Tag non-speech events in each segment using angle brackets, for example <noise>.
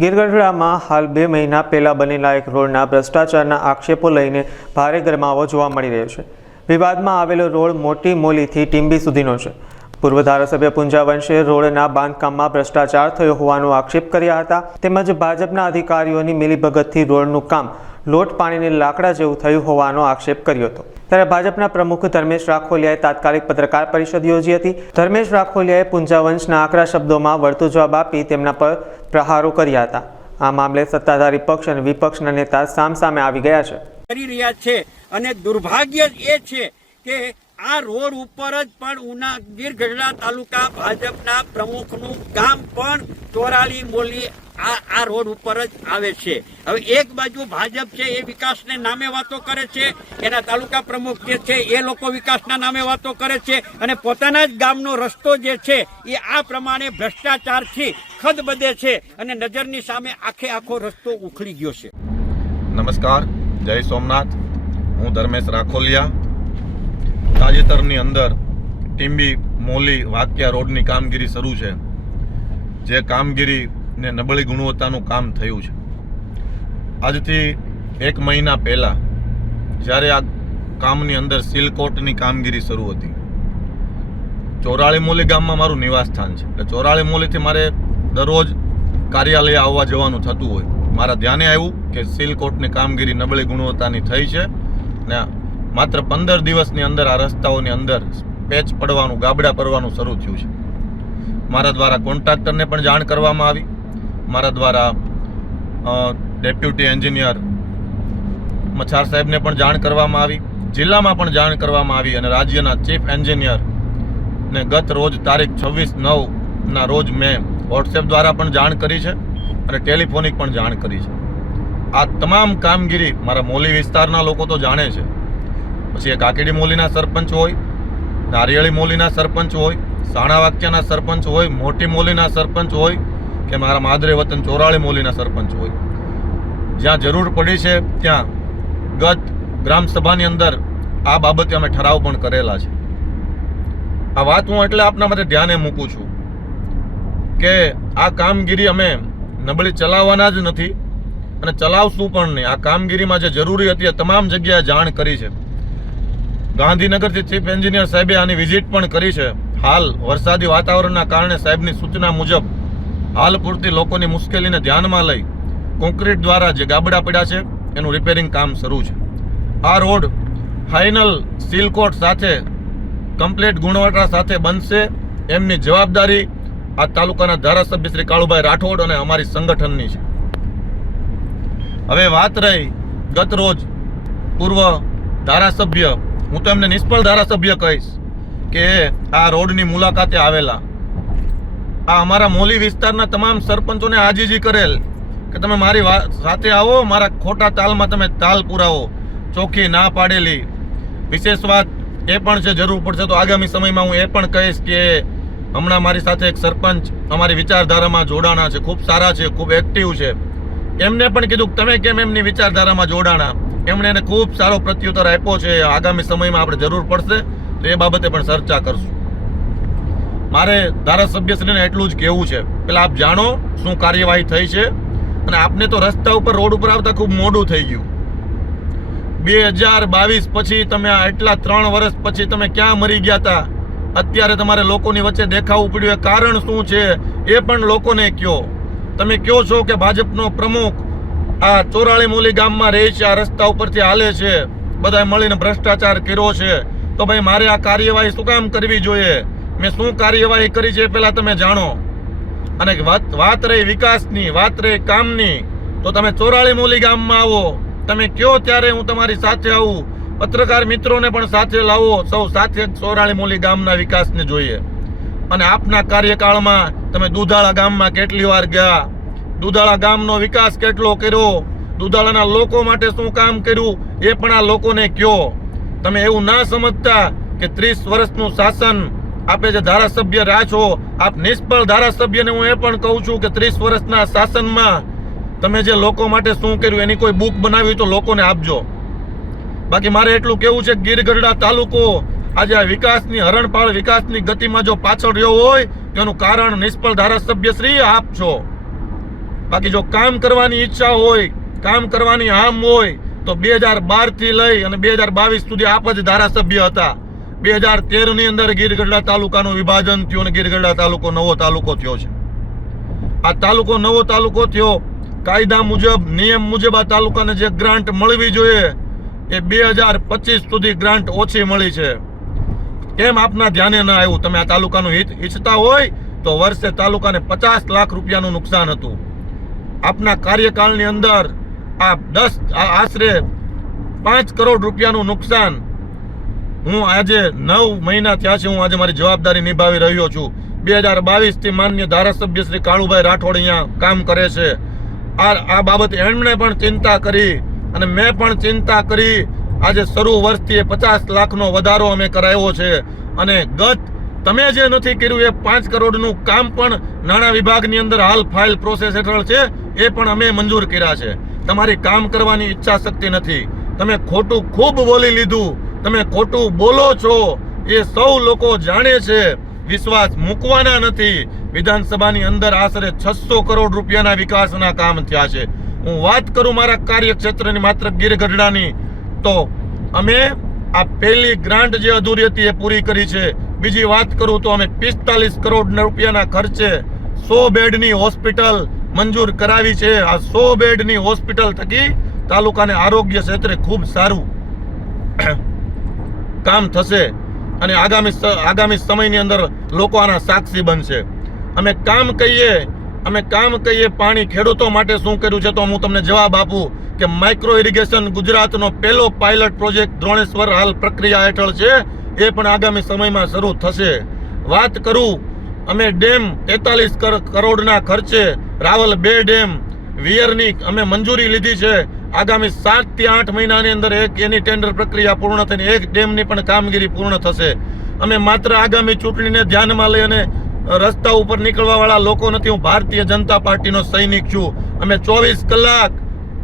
ગીરગઢડામાં હાલ બે મહિના પહેલાં બનેલા એક રોડના ભ્રષ્ટાચારના આક્ષેપો લઈને ભારે ગરમાવો જોવા મળી રહ્યો છે. વિવાદમાં આવેલો રોડ મોટી મોલીથી ટીંબી સુધીનો છે. પૂર્વ ધારાસભ્ય પુંજાવંશે રોડના બાંધકામમાં ભ્રષ્ટાચાર થયો હોવાનો આક્ષેપ કર્યા હતા. તેમજ ભાજપના અધિકારીઓની મિલીભગતથી રોડનું કામ લોટ પાણીને લાકડા જેવું થયું હોવાનો આક્ષેપ કર્યો હતો. ત્યારે ભાજપના પ્રમુખ ધર્મેશ રાખોલિયાએ તાત્કાલિક પત્રકાર પરિષદ યોજી હતી. ધર્મેશ રાખોલિયાએ પુંજાવંશના આકરા શબ્દોમાં વળતો જવાબ આપી તેમના પર પ્રહારો કર્યા હતા. આ મામલે સત્તાધારી પક્ષ અને વિપક્ષના નેતા સામસામે આવી ગયા છે. કરી રહ્યા છે અને દુર્ભાગ્ય એ છે કે આ રોડ ઉપર જ પણ ઉના ગીર ગઢડા તાલુકા ભાજપના પ્રમુખનું ગામ પણ ચોરાલી મોલી આ આ રોડ ઉપર જ આવે છે. હવે એક બાજુ ભાજપ છે, એ વિકાસને નામે વાતો કરે છે, એના તાલુકા પ્રમુખ જે છે, એ લોકો વિકાસના નામે વાતો કરે છે અને પોતાના જ ગામનો રસ્તો જે છે, એ આ પ્રમાણે ભ્રષ્ટાચારથી ખદબદે છે અને નજરની સામે આખે આખો રસ્તો ઉખડી ગયો છે. નમસ્કાર, જય સોમનાથ. હું ધર્મેશ રાખોલિયા. તાજેતરની અંદર ટીંબી, મોલી વાક્યા રોડની કામગીરી શરૂ છે. જે કામગીરીને નબળી ગુણવત્તાનું કામ થયું છે. આજથી એક મહિના પહેલાં જ્યારે આ કામની અંદર સિલકોટની કામગીરી શરૂ હતી. ચોરાળી મોલી ગામમાં મારું નિવાસસ્થાન છે. એટલે ચોરાળી મોલીથી મારે દરરોજ કાર્યાલય આવવા જવાનું થતું હોય. મારા ધ્યાને આવ્યું કે સિલકોટની કામગીરી નબળી ગુણવત્તાની થઈ છે ને માત્ર પંદર દિવસની અંદર આ રસ્તાઓની અંદર પેચ પડવાનું, ગાબડા પડવાનું શરૂ થયું છે. મારા દ્વારા કોન્ટ્રાક્ટરને પણ જાણ કરવામાં આવી. મારા દ્વારા ડેપ્યુટી એન્જિનિયર મછાર સાહેબને પણ જાણ કરવામાં આવી. જિલ્લામાં પણ જાણ કરવામાં આવી અને રાજ્યના ચીફ એન્જિનિયર ને ગત રોજ તારીખ છવ્વીસ નવના રોજ મેં વોટ્સએપ દ્વારા પણ જાણ કરી છે અને ટેલિફોનિક પણ જાણ કરી છે. આ તમામ કામગીરી મારા મોલી વિસ્તારના લોકો તો જાણે છે. પછી એ કાકેડી મોલીના સરપંચ હોય, નારિયેળી મોલીના સરપંચ હોય, સાણા વાક્યાના સરપંચ હોય, મોટી મોલીના સરપંચ હોય કે મારા માદરે વતન ચોરાળી મોલીના સરપંચ હોય. જ્યાં જરૂર પડી છે ત્યાં ગત ગ્રામસભાની અંદર આ બાબતે અમે ઠરાવ પણ કરેલા છે. આ વાત હું એટલે આપના માટે ધ્યાને મૂકું છું કે આ કામગીરી અમે નબળી ચલાવવાના જ નથી અને ચલાવશું પણ નહીં. આ કામગીરીમાં જે જરૂરી હતી એ તમામ જગ્યાએ જાણ કરી છે. ગાંધીનગરથી ચીફ એન્જિનિયર સાહેબે આની વિઝિટ પણ કરી છે. હાલ વરસાદી વાતાવરણના કારણે સાહેબની સૂચના મુજબ હાલ પૂરતી લોકોની મુશ્કેલીને ધ્યાનમાં લઈ કોન્ક્રીટ દ્વારા જે ગાબડા પડ્યા છે, એનું રિપેરિંગ કામ શરૂ છે. આ રોડ ફાઇનલ સીલકોટ સાથે કમ્પ્લીટ ગુણવત્તા સાથે બનશે એમની જવાબદારી આ તાલુકાના ધારાસભ્ય શ્રી કાળુભાઈ રાઠોડ અને અમારી સંગઠનની છે. હવે વાત રહી ગત રોજ પૂર્વ ધારાસભ્ય હું તો એમને નિષ્ફળ ધારાસભ્ય કહીશ કે આ રોડની મુલાકાતે આવેલા. આ અમારા મોલી વિસ્તારના તમામ સરપંચોને આજીજી કરેલ કે તમે મારી સાથે આવો, મારા ખોટા તાલમાં તમે તાલ પુરાવો, ચોખ્ખી ના પાડેલી. વિશેષ વાત એ પણ છે, જરૂર પડશે તો આગામી સમયમાં હું એ પણ કહીશ કે હમણાં મારી સાથે એક સરપંચ અમારી વિચારધારામાં જોડાણા છે, ખૂબ સારા છે, ખૂબ એક્ટિવ છે. એમને પણ કીધું તમે કેમ એમની વિચારધારામાં જોડાણા? એમણે એને ખૂબ સારો પ્રત્યુત્તર આપ્યો છે. આગામી સમયમાં આપણે જરૂર પડશે તો એ બાબતે પણ ચર્ચા કરશું. મારે ધારાસભ્યશ્રીને એટલું જ કહેવું છે. પેલા આપ જાણો શું કાર્યવાહી થઈ છે અને આપને તો રસ્તા ઉપર રોડ ઉપર આવતા ખૂબ મોડું થઈ ગયું. બે હજાર બાવીસ પછી તમે આ એટલા ત્રણ વર્ષ પછી તમે ક્યાં મરી ગયા હતા અત્યારે તમારે લોકોની વચ્ચે દેખાવું પડ્યું એ કારણ શું છે? એ પણ લોકોને કયો તમે કયો છો કે ભાજપનો પ્રમુખ આ ચોરાળી મોલી ગામમાં રહે છે, આ રસ્તા ઉપરથી હાલે છે. બધાએ મળીને ભ્રષ્ટાચાર કર્યો છે. તો ભાઈ મારે આ કાર્યવાહી શું કામ કરવી જોઈએ? મેં શું કાર્યવાહી કરી છે પહેલા તમે જાણો. અને વાત વાત રહી વિકાસની, વાત રહી કામની, તો તમે ચોરાળી મોલી ગામમાં આવો. તમે કયો ત્યારે હું તમારી સાથે આવું. પત્રકાર મિત્રોને પણ સાથે લાવો. સૌ સાથે ચોરાળી મોલી ગામના વિકાસને જોઈએ. અને આપના કાર્યકાળમાં તમે દુધાળા ગામમાં કેટલી વાર ગયા? દુધાળા ગામનો વિકાસ કેટલો કર્યો? દુધાળાના લોકો માટે શું કામ કર્યું? એ પણ આ લોકોને કયો. તમે એવું ના સમજતા કે ત્રીસ વર્ષનું શાસન આપે જે ધારાસભ્ય રહ્યા છો, આપ નિષ્ફળ ધારાસભ્યને હું એ પણ કહું છું કે ત્રીસ વર્ષના શાસનમાં તમે જે લોકો માટે શું કર્યું, એની કોઈ બુક બનાવી તો લોકોને આપજો. બાકી મારે એટલું કેવું છે ગીર ગઢડા તાલુકો આજે આ વિકાસની હરણપાળ વિકાસની ગતિમાં જો પાછળ રહ્યો હોય તેનું કારણ નિષ્ફળ ધારાસભ્ય શ્રી આપ છો બાકી જો કામ કરવાની ઈચ્છા હોય, કામ કરવાની હામ હોય, તો બે હજાર બારથી લઈ અને બે હજાર બાવીસ સુધી આપ જ ધારાસભ્ય હતા. બે હજાર તેરની અંદર ગીરગઢડા તાલુકાનું વિભાજન થયું અને ગીરગઢડા તાલુકો નવો તાલુકો થયો છે. આ તાલુકો નવો તાલુકો થયો, કાયદા મુજબ, નિયમ મુજબ આ તાલુકાને જે ગ્રાન્ટ મળવી જોઈએ, એ બે હજાર પચીસ સુધી ગ્રાન્ટ ઓછી મળી છે. કેમ આપના ધ્યાને ન આવ્યું. તમે આ તાલુકાનું હિત ઈચ્છતા હોય, તો વર્ષે તાલુકાને પચાસ લાખ રૂપિયાનું નુકસાન હતું. આપના કાર્યકાળની અંદર આ દસ આશરે પાંચ કરોડ રૂપિયાનું નુકસાન હું આજે નવ મહિના થયા છે, હું આજે મારી જવાબદારી નિભાવી રહ્યો છું. બે હજાર બાવીસથી માન્ય ધારાસભ્ય શ્રી કાળુભાઈ રાઠોડ અહીંયા કામ કરે છે. આ આ બાબતે એમણે પણ ચિંતા કરી અને મેં પણ ચિંતા કરી. આજે શરૂ વર્ષથી પચાસ લાખનો વધારો અમે કરાવ્યો છે અને ગત તમે જે નથી કર્યું એ પાંચ કરોડનું કામ પણ નાણાં વિભાગની અંદર હાલ ફાઇલ પ્રોસેસ હેઠળ છે, એ પણ અમે મંજૂર કર્યા છે. તમારી કામ કરવાની ઈચ્છા શક્તિ નથી. તમે ખોટું ખૂબ બોલી લીધું. તમે ખોટું બોલો છો. એ સૌ લોકો જાણે છે. વિશ્વાસ મૂકવાના નથી. વિધાનસભાની અંદર આશરે છસો કરોડ રૂપિયાના વિકાસના કામ થયા છે. હું વાત કરું મારા કાર્યક્ષેત્રની માત્ર ગીર ગઢડાની તો અમે આ પહેલી ગ્રાન્ટ જે અધૂરી હતી એ પૂરી કરી છે. બીજી વાત કરું તો અમે પિસ્તાલીસ કરોડ રૂપિયાના ખર્ચે સો બેડની હોસ્પિટલ મંજૂર કરાવી છે. આ સો બેડની હોસ્પિટલ થકી તાલુકાને આરોગ્ય ક્ષેત્રે ખૂબ સારું <clears throat> કામ થશે અને આગામી આગામી સમયની અંદર લોકો આના સાક્ષી બનશે. અમે કામ કહીએ, અમે કામ કહીએ પાણી ખેડૂતો માટે શું કર્યું છે તો હું તમને જવાબ આપું કે માઇક્રો ઇરિગેશન ગુજરાતનો પહેલો પાયલટ પ્રોજેક્ટ દ્રોણેશ્વર હાલ પ્રક્રિયા હેઠળ છે. એ પણ આગામી સમયમાં શરૂ થશે, વાત કરું, અમે ડેમ તેતાલીસ કરોડના ખર્ચે રાવલ બે ડેમ, વિયરની અમે મંજૂરી લીધી છે. આગામી સાતથી આઠ મહિનાની અંદર એક એની ટેન્ડર પ્રક્રિયા પૂર્ણ થઈને એક ડેમની પણ કામગીરી પૂર્ણ થશે. અમે માત્ર આગામી ચૂંટણીને ધ્યાનમાં લઈ અને રસ્તા ઉપર નીકળવાવાળા લોકો નથી, હું ભારતીય જનતા પાર્ટીનો સૈનિક છું. અમે ચોવીસ કલાક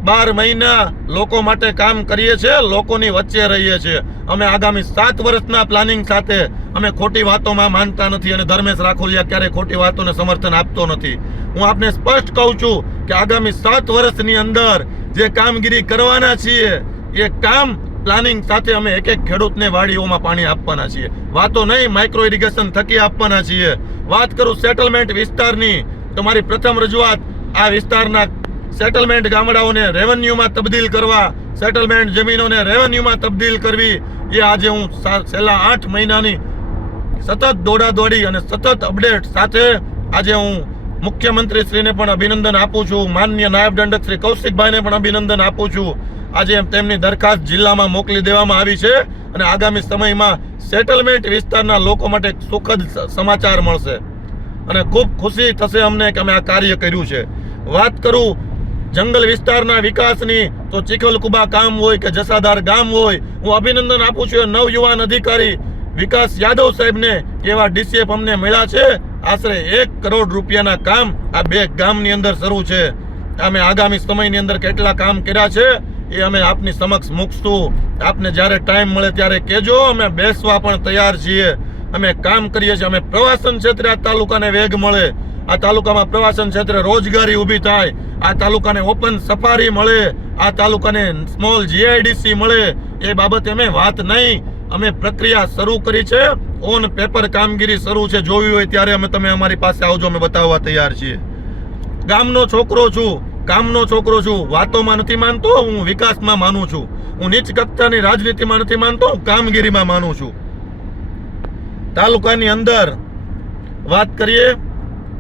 બાર મહિના લોકો માટે કામ કરીએ છીએ, લોકોની વચ્ચે રહીએ છીએ. અમે આગામી સાત વર્ષના પ્લાનિંગ સાથે અમે ખોટી વાતોમાં માનતા નથી અને ધર્મેશ રાખોલિયા ક્યારેય ખોટી વાતોને સમર્થન આપતો નથી. હું આપને સ્પષ્ટ કહું છું કે આગામી સાત વર્ષની અંદર જે કામગીરી કરવાના છીએ, એ કામ પ્લાનિંગ સાથે અમે એક એક ખેડૂતને વાડીઓમાં પાણી આપવાના છીએ. વાતો નહીં માઇક્રો ઇરિગેશન થકી આપવાના છીએ. વાત કરું સેટલમેન્ટ વિસ્તારની, તો મારી પ્રથમ રજૂઆત આ વિસ્તારના સેટલમેન્ટ ગામડાઓને રેવન્યુમાં તબદીલ કરવા સેટલમેન્ટ જમીનોને રેવન્યુમાં તબદીલ કરવી, એ આજે હું છેલ્લા આઠ મહિનાની સતત દોડાદોડી અને સતત અપડેટ સાથે આજે હું મુખ્યમંત્રી શ્રીને પણ અભિનંદન આપું છું, માન્ય નાયબ દંડક શ્રી કૌશિકભાઈને પણ અભિનંદન આપું છું. આજે તેમની દરખાસ્ત જિલ્લામાં મોકલી દેવામાં આવી છે અને આગામી સમયમાં સેટલમેન્ટ વિસ્તારના લોકો માટે સુખદ સમાચાર મળશે. અને ખૂબ ખુશી થશે અમને કે અમે આ કાર્ય કર્યું છે. વાત કરું જંગલ વિસ્તારના વિકાસની તો ચીખલકુબા ગામ હોય કે જસાદાર ગામ હોય, હું અભિનંદન આપું છું નવયુવાન અધિકારી વિકાસ યાદવ સાહેબને એવા ડીસીએફ અમને મળ્યા છે. આશરે એક કરોડ રૂપિયાના કામ આ બે ગામની અંદર શરૂ છે. અમે આગામી સમયની અંદર કેટલા કામ કર્યા છે એ અમે આપની સમક્ષ મૂકશું. આપને જ્યારે ટાઈમ મળે ત્યારે કહેજો, અમે બેસવા પણ તૈયાર છીએ. અમે કામ કરીએ છીએ, અમે પ્રવાસન ક્ષેત્રે આ તાલુકાને વેગ મળે. આ તાલુકામાં પ્રવાસન ક્ષેત્રે રોજગારી ઊભી થાય. આ તાલુકાને ઓપન સફારી મળે, આ તાલુકાને સ્મોલ જીઆઈડીસી મળે, એ બાબતે અમે વાત નહીં. અમે પ્રક્રિયા શરૂ કરી છે. ઓન પેપર કામગીરી શરૂ છે. જોવી હોય ત્યારે અમે તમે અમારી પાસે આવજો, અમે બતાવવા તૈયાર છીએ. ગામનો છોકરો છું. કામનો છોકરો છું. વાતોમાં નથી માનતો, હું વિકાસમાં માનું છું. હું નીચ કક્ષાની રાજનીતિમાં નથી માનતો, હું કામગીરીમાં માનું છું. તાલુકાની અંદર વાત કરીએ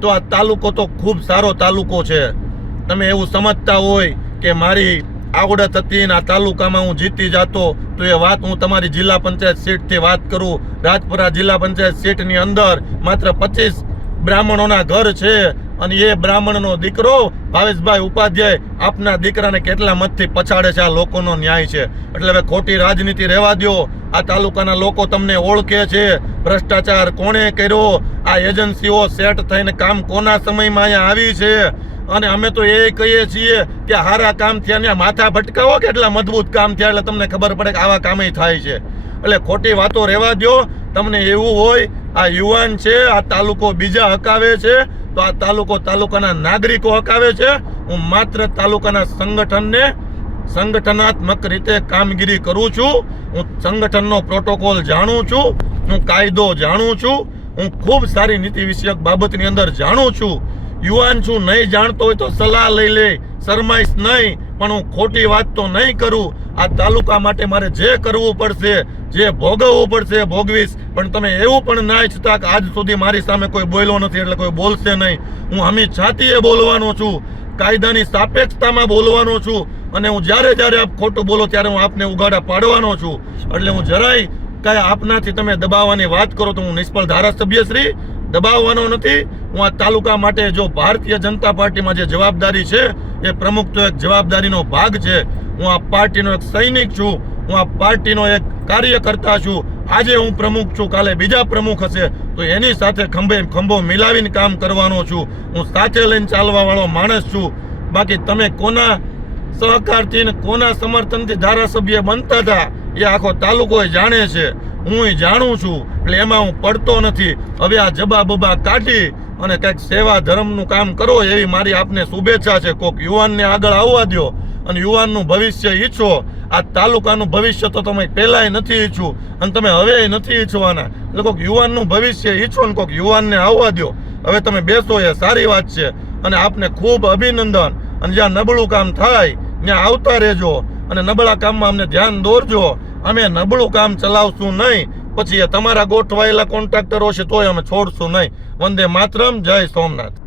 તો આ તાલુકો તો ખૂબ સારો તાલુકો છે. તમે એવું સમજતા હોય કે મારી આવડત હતી આ તાલુકામાં હું જીતી જાતો, તો એ વાત હું તમારી જિલ્લા પંચાયત સીટથી વાત કરું. રાજપુરા જિલ્લા પંચાયત સીટની અંદર માત્ર પચીસ બ્રાહ્મણોના ઘર છે અને એ બ્રાહ્મણનો દીકરો ભાવેશભાઈ ઉપાધ્યાય આપના દીકરાને કેટલા મતથી પછાડે છે આ લોકોનો ન્યાય છે. એટલે હવે ખોટી રાજનીતિ રહેવા દ્યો. આ તાલુકાના લોકો તમને ઓળખે છે. ભ્રષ્ટાચાર કોણે કર્યો? આ એજન્સીઓ સેટ થઈને કામ કોના સમયમાં અહીંયા આવી છે? અને અમે તો એ કહીએ છીએ કે હારા કામ થયા ને માથા ભટકાવો કે એટલા મજબૂત કામ થયા એટલે તમને ખબર પડે કે આવા કામે થાય છે. એટલે ખોટી વાતો રહેવા દ્યો. તમને એવું હોય, આ યુવાન છે, આ તાલુકો બીજા હકાવે છે, તો આ તાલુકો તાલુકાના નાગરિકો હકાવે છે. હું માત્ર તાલુકાના સંગઠનને સંગઠનાત્મક રીતે કામગીરી કરું છું. હું સંગઠનનો પ્રોટોકોલ જાણું છું. હું કાયદો જાણું છું. હું ખૂબ સારી નીતિ વિષયક બાબતની અંદર જાણું છું. યુવાન છું, નહીં જાણતો હોય તો સલાહ લઈ લે, શરમાઈશ નહીં, પણ હું ખોટી વાત તો નહીં કરું. આ તાલુકા માટે મારે જે કરવું પડશે, જે ભોગવવું પડશે, ભોગવીશ. પણ તમે એવું પણ ના ઈચ્છતા કે આજ સુધી મારી સામે કોઈ બોલ્યો નથી, એટલે કોઈ બોલશે નહીં. હું હમી છાતીએ બોલવાનો છું, કાયદાની સાપેક્ષતામાં બોલવાનો છું, અને હું જ્યારે જ્યારે આપ ખોટું બોલો ત્યારે હું આપને ઉગાડા પાડવાનો છું. એટલે હું જરાય કાંઈ આપનાથી તમે દબાવવાની વાત કરો તો હું નિષ્ફળ ધારાસભ્ય શ્રી દબાવવાનો નથી. હું આ તાલુકા માટે જો ભારતીય જનતા પાર્ટીમાં જે જવાબદારી છે, એ પ્રમુખ તો એક જવાબદારીનો ભાગ છે. હું આ પાર્ટીનો એક સૈનિક છું. હું આ પાર્ટીનો એક કાર્યકર્તા છું. આજે હું પ્રમુખ છું, કાલે બીજા પ્રમુખ હશે. તો એની સાથે ખંભે ખંભો મિલાવીને કામ કરવાનો છું. હું સાથે લઈને ચાલવાવાળો માણસ છું. બાકી તમે કોના સહકારથી કોના સમર્થનથી ધારાસભ્ય બનતા હતા, એ આખો તાલુકો જાણે છે. હું જાણું છું, એટલે એમાં હું પડતો નથી. હવે આ જબા બબા કાઢી અને કંઈક સેવા ધર્મનું કામ કરો એવી મારી આપને શુભેચ્છા છે. કોક યુવાનને આગળ આવવા દો અને યુવાનનું ભવિષ્ય ઈચ્છો. આ તાલુકાનું ભવિષ્ય તો તમે પહેલાંય નથી ઈચ્છું, અને તમે હવે નથી ઈચ્છવાના. એટલે કોઈક યુવાનનું ભવિષ્ય ઈચ્છો ને કોઈક યુવાનને આવવા દો હવે તમે બેસો, એ સારી વાત છે. અને આપને ખૂબ અભિનંદન. અને જ્યાં નબળું કામ થાય, ત્યાં આવતા રહેજો. અને નબળા કામમાં અમને ધ્યાન દોરજો. અમે નબળું કામ ચલાવશું નહીં. પછી તમારા ગોઠવાયેલા કોન્ટ્રાક્ટરો છે તોય અમે છોડશું નહીં. વંદે માતરમ, જય સોમનાથ.